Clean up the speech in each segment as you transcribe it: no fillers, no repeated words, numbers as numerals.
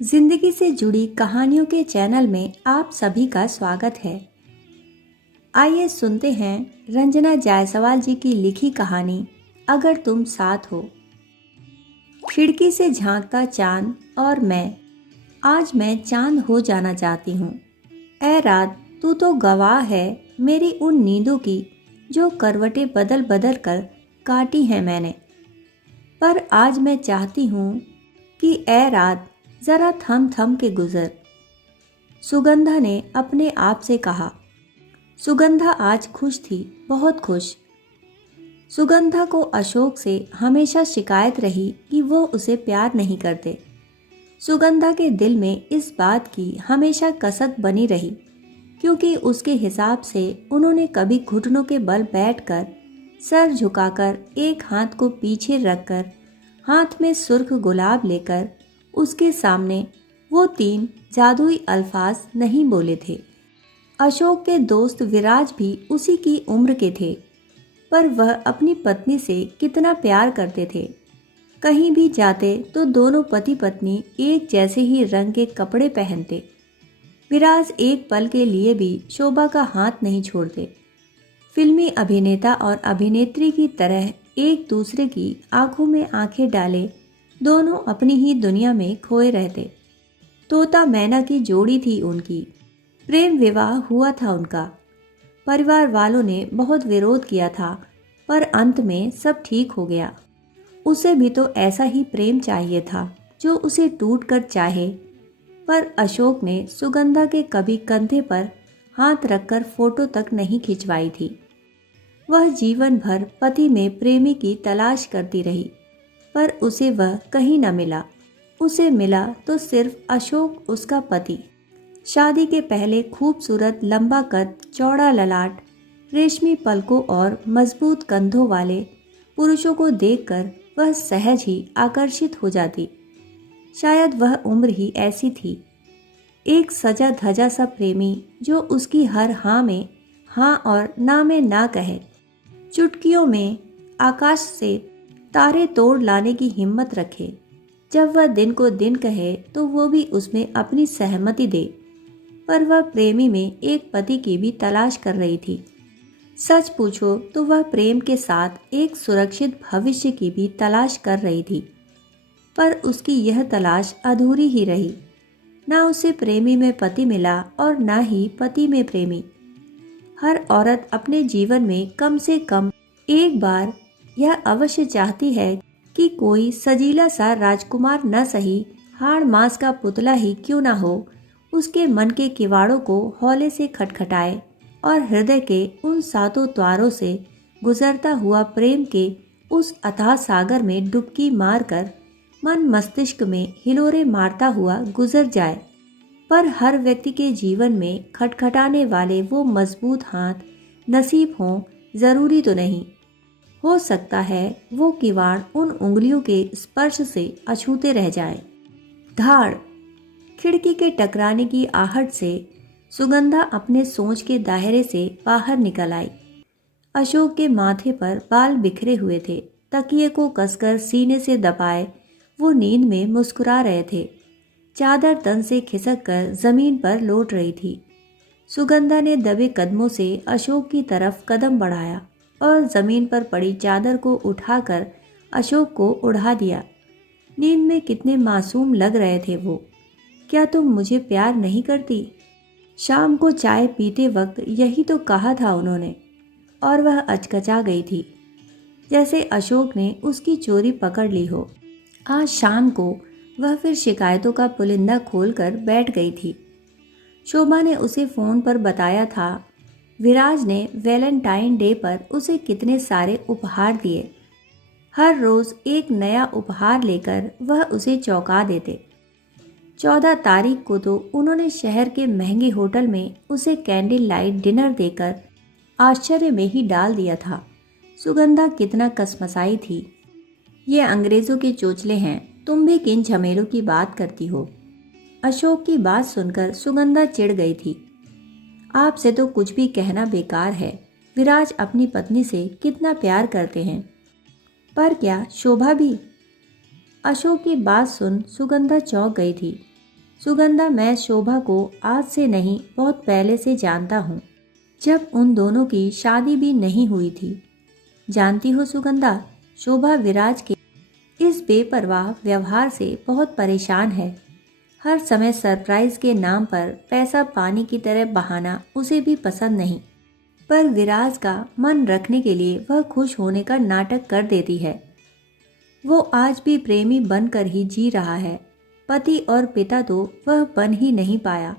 जिंदगी से जुड़ी कहानियों के चैनल में आप सभी का स्वागत है। आइए सुनते हैं रंजना जायसवाल जी की लिखी कहानी अगर तुम साथ हो। खिड़की से झांकता चांद और आज मैं चांद हो जाना चाहती हूँ। ऐ रात, तू तो गवाह है मेरी उन नींदों की जो करवटें बदल बदल कर काटी हैं मैंने। पर आज मैं चाहती हूँ कि ऐ रात जरा थम थम के गुजर। सुगंधा ने अपने आप से कहा। सुगंधा आज खुश थी, बहुत खुश। सुगंधा को अशोक से हमेशा शिकायत रही कि वो उसे प्यार नहीं करते। सुगंधा के दिल में इस बात की हमेशा कसक बनी रही, क्योंकि उसके हिसाब से उन्होंने कभी घुटनों के बल बैठकर, सर झुकाकर, एक हाथ को पीछे रखकर, हाथ में सुर्ख गुलाब लेकर उसके सामने वो 3 जादुई अल्फाज नहीं बोले थे। अशोक के दोस्त विराज भी उसी की उम्र के थे, पर वह अपनी पत्नी से कितना प्यार करते थे। कहीं भी जाते तो दोनों पति पत्नी एक जैसे ही रंग के कपड़े पहनते। विराज एक पल के लिए भी शोभा का हाथ नहीं छोड़ते। फिल्मी अभिनेता और अभिनेत्री की तरह एक दूसरे की आंखों में आंखें डाले दोनों अपनी ही दुनिया में खोए रहते। तोता मैना की जोड़ी थी उनकी। प्रेम विवाह हुआ था उनका। परिवार वालों ने बहुत विरोध किया था, पर अंत में सब ठीक हो गया। उसे भी तो ऐसा ही प्रेम चाहिए था जो उसे टूट कर चाहे। पर अशोक ने सुगंधा के कभी कंधे पर हाथ रखकर फोटो तक नहीं खिंचवाई थी। वह जीवन भर पति में प्रेमी की तलाश करती रही, पर उसे वह कहीं न मिला। उसे मिला तो सिर्फ अशोक, उसका पति। शादी के पहले खूबसूरत, लंबा कद, चौड़ा ललाट, रेशमी पलकों और मजबूत कंधों वाले पुरुषों को देखकर वह सहज ही आकर्षित हो जाती। शायद वह उम्र ही ऐसी थी। एक सजा धजा सा प्रेमी जो उसकी हर हाँ में हाँ और ना में ना कहे। चुटकियों में आकाश से तारे तोड़ लाने की हिम्मत रखे। जब वह दिन को दिन कहे तो वो भी उसमें अपनी सहमति दे। पर वह प्रेमी में एक पति की भी तलाश कर रही थी। सच पूछो तो वह प्रेम के साथ एक सुरक्षित भविष्य की भी तलाश कर रही थी। पर उसकी यह तलाश अधूरी ही रही। ना उसे प्रेमी में पति मिला और ना ही पति में प्रेमी। हर औरत अपने जीवन में कम से कम एक बार यह अवश्य चाहती है कि कोई सजीला सा राजकुमार न सही, हाड़ मांस का पुतला ही क्यों ना हो, उसके मन के किवाड़ों को हौले से खटखटाए और हृदय के उन 7 द्वारों से गुजरता हुआ प्रेम के उस अथाह सागर में डुबकी मारकर मन मस्तिष्क में हिलोरे मारता हुआ गुजर जाए। पर हर व्यक्ति के जीवन में खटखटाने वाले वो मजबूत हाथ नसीब हों जरूरी तो नहीं। हो सकता है वो किवाड़ उन उंगलियों के स्पर्श से अछूते रह जाए। धाड़! खिड़की के टकराने की आहट से सुगंधा अपने सोच के दायरे से बाहर निकल आई। अशोक के माथे पर बाल बिखरे हुए थे। तकिए को कसकर सीने से दबाए वो नींद में मुस्कुरा रहे थे। चादर तन से खिसक कर जमीन पर लौट रही थी। सुगंधा ने दबे कदमों से अशोक की तरफ कदम बढ़ाया और जमीन पर पड़ी चादर को उठाकर अशोक को उड़ा दिया। नींद में कितने मासूम लग रहे थे वो। क्या तुम मुझे प्यार नहीं करती? शाम को चाय पीते वक्त यही तो कहा था उन्होंने। और वह अचकचा गई थी, जैसे अशोक ने उसकी चोरी पकड़ ली हो। आज शाम को वह फिर शिकायतों का पुलिंदा खोलकर बैठ गई थी। शोभा ने उसे फोन पर बताया था विराज ने वैलेंटाइन डे पर उसे कितने सारे उपहार दिए। हर रोज एक नया उपहार लेकर वह उसे चौंका देते। 14 तारीख को तो उन्होंने शहर के महंगे होटल में उसे कैंडल लाइट डिनर देकर आश्चर्य में ही डाल दिया था। सुगंधा कितना कसमसाई थी। ये अंग्रेजों के चोचले हैं, तुम भी किन झमेलों की बात करती हो। अशोक की बात सुनकर सुगंधा चिढ़ गई थी। आपसे तो कुछ भी कहना बेकार है। विराज अपनी पत्नी से कितना प्यार करते हैं। पर क्या शोभा भी? अशोक की बात सुन सुगंधा चौंक गई थी। सुगंधा, मैं शोभा को आज से नहीं बहुत पहले से जानता हूँ, जब उन दोनों की शादी भी नहीं हुई थी। जानती हो सुगंधा, शोभा विराज के इस बेपरवाह व्यवहार से बहुत परेशान है। हर समय सरप्राइज के नाम पर पैसा पानी की तरह बहाना उसे भी पसंद नहीं, पर विराज का मन रखने के लिए वह खुश होने का नाटक कर देती है। वो आज भी प्रेमी बनकर ही जी रहा है। पति और पिता तो वह बन ही नहीं पाया।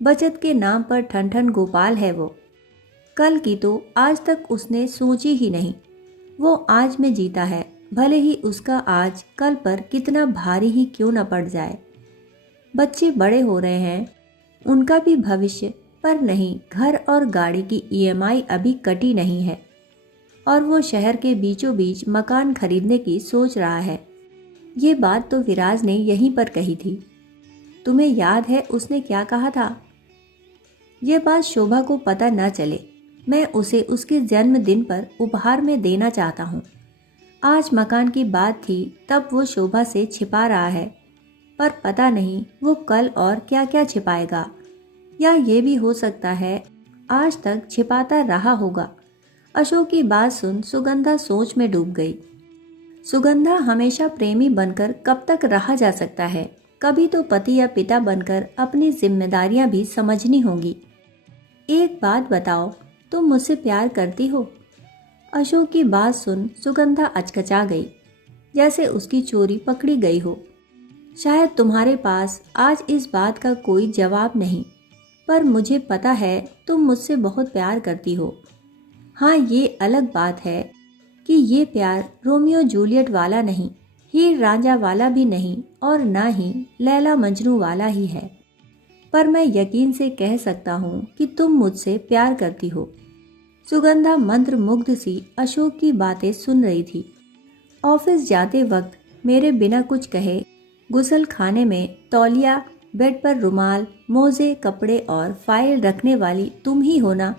बचत के नाम पर ठन ठन गोपाल है वो। कल की तो आज तक उसने सोची ही नहीं। वो आज में जीता है, भले ही उसका आज कल पर कितना भारी ही क्यों न पड़ जाए। बच्चे बड़े हो रहे हैं, उनका भी भविष्य, पर नहीं, घर और गाड़ी की ईएमआई अभी कटी नहीं है और वो शहर के बीचों बीच मकान खरीदने की सोच रहा है। ये बात तो विराज ने यहीं पर कही थी। तुम्हें याद है उसने क्या कहा था? ये बात शोभा को पता न चले, मैं उसे उसके जन्मदिन पर उपहार में देना चाहता हूँ। आज मकान की बात थी, तब वो शोभा से छिपा रहा है, पर पता नहीं वो कल और क्या क्या छिपाएगा। या ये भी हो सकता है आज तक छिपाता रहा होगा। अशोक की बात सुन सुगंधा सोच में डूब गई। सुगंधा, हमेशा प्रेमी बनकर कब तक रहा जा सकता है? कभी तो पति या पिता बनकर अपनी जिम्मेदारियां भी समझनी होंगी। एक बात बताओ, तुम मुझसे प्यार करती हो? अशोक की बात सुन सुगंधा अचकचा गई, जैसे उसकी चोरी पकड़ी गई हो। शायद तुम्हारे पास आज इस बात का कोई जवाब नहीं, पर मुझे पता है तुम मुझसे बहुत प्यार करती हो। हाँ, ये अलग बात है कि ये प्यार रोमियो जूलियट वाला नहीं, हीर रांझा वाला भी नहीं, और ना ही लैला मजनू वाला ही है। पर मैं यकीन से कह सकता हूँ कि तुम मुझसे प्यार करती हो। सुगंधा मंत्र मुग्ध सी अशोक की बातें सुन रही थी। ऑफिस जाते वक्त मेरे बिना कुछ कहे गुसल खाने में तौलिया, बेड पर रुमाल, मोजे, कपड़े और फाइल रखने वाली तुम ही हो ना?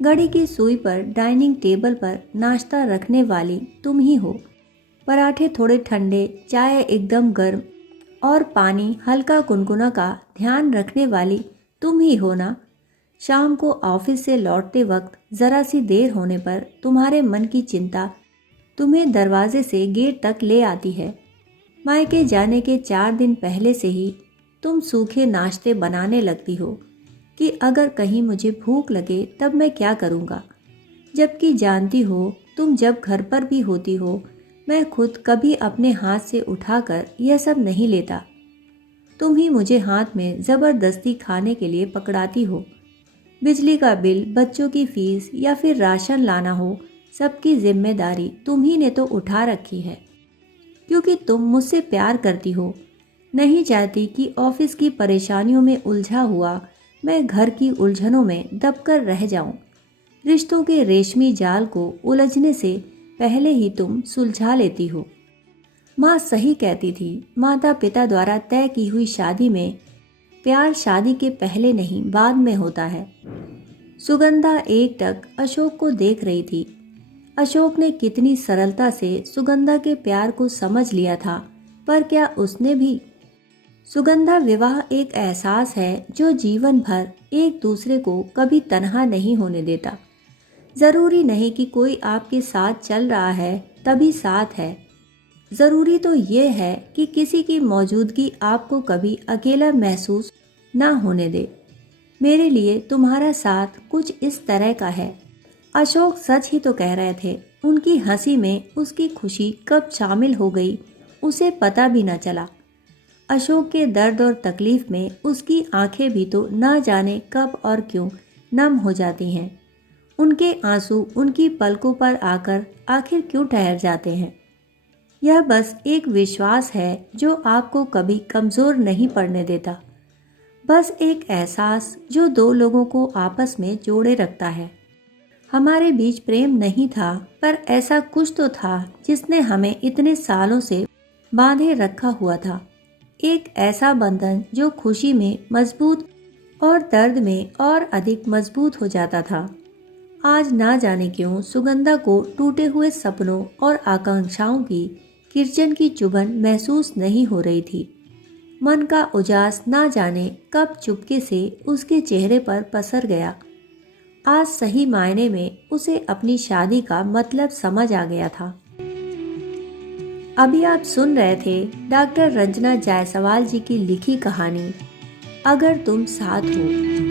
घड़ी की सुई पर डाइनिंग टेबल पर नाश्ता रखने वाली तुम ही हो। पराठे थोड़े ठंडे, चाय एकदम गर्म और पानी हल्का गुनगुना का ध्यान रखने वाली तुम ही हो ना? शाम को ऑफिस से लौटते वक्त जरा सी देर होने पर तुम्हारे मन की चिंता तुम्हें दरवाजे से गेट तक ले आती है। मायके जाने के 4 दिन पहले से ही तुम सूखे नाश्ते बनाने लगती हो कि अगर कहीं मुझे भूख लगे तब मैं क्या करूँगा, जबकि जानती हो तुम जब घर पर भी होती हो मैं खुद कभी अपने हाथ से उठाकर यह सब नहीं लेता। तुम ही मुझे हाथ में ज़बरदस्ती खाने के लिए पकड़ाती हो। बिजली का बिल, बच्चों की फीस या फिर राशन लाना हो, सबकी जिम्मेदारी तुम ही ने तो उठा रखी है, क्योंकि तुम मुझसे प्यार करती हो। नहीं चाहती कि ऑफिस की परेशानियों में उलझा हुआ मैं घर की उलझनों में दबकर रह जाऊं। रिश्तों के रेशमी जाल को उलझने से पहले ही तुम सुलझा लेती हो। माँ सही कहती थी, माता पिता द्वारा तय की हुई शादी में प्यार शादी के पहले नहीं बाद में होता है। सुगंधा एकटक अशोक को देख रही थी। अशोक ने कितनी सरलता से सुगंधा के प्यार को समझ लिया था, पर क्या उसने भी? सुगंधा, विवाह एक एहसास है जो जीवन भर एक दूसरे को कभी तन्हा नहीं होने देता। ज़रूरी नहीं कि कोई आपके साथ चल रहा है तभी साथ है। ज़रूरी तो ये है कि किसी की मौजूदगी आपको कभी अकेला महसूस ना होने दे। मेरे लिए तुम्हारा साथ कुछ इस तरह का है। अशोक सच ही तो कह रहे थे। उनकी हंसी में उसकी खुशी कब शामिल हो गई उसे पता भी न चला। अशोक के दर्द और तकलीफ में उसकी आंखें भी तो ना जाने कब और क्यों नम हो जाती हैं। उनके आंसू उनकी पलकों पर आकर आखिर क्यों ठहर जाते हैं? यह बस एक विश्वास है जो आपको कभी कमज़ोर नहीं पड़ने देता। बस एक एहसास जो दो लोगों को आपस में जोड़े रखता है। हमारे बीच प्रेम नहीं था, पर ऐसा कुछ तो था जिसने हमें इतने सालों से बांधे रखा हुआ था। एक ऐसा बंधन जो खुशी में मजबूत और दर्द में और अधिक मजबूत हो जाता था। आज ना जाने क्यों सुगंधा को टूटे हुए सपनों और आकांक्षाओं की किरचन की चुभन महसूस नहीं हो रही थी। मन का उजास ना जाने कब चुपके से उसके चेहरे पर पसर गया। आज सही मायने में उसे अपनी शादी का मतलब समझ आ गया था। अभी आप सुन रहे थे डॉक्टर रंजना जायसवाल जी की लिखी कहानी अगर तुम साथ हो।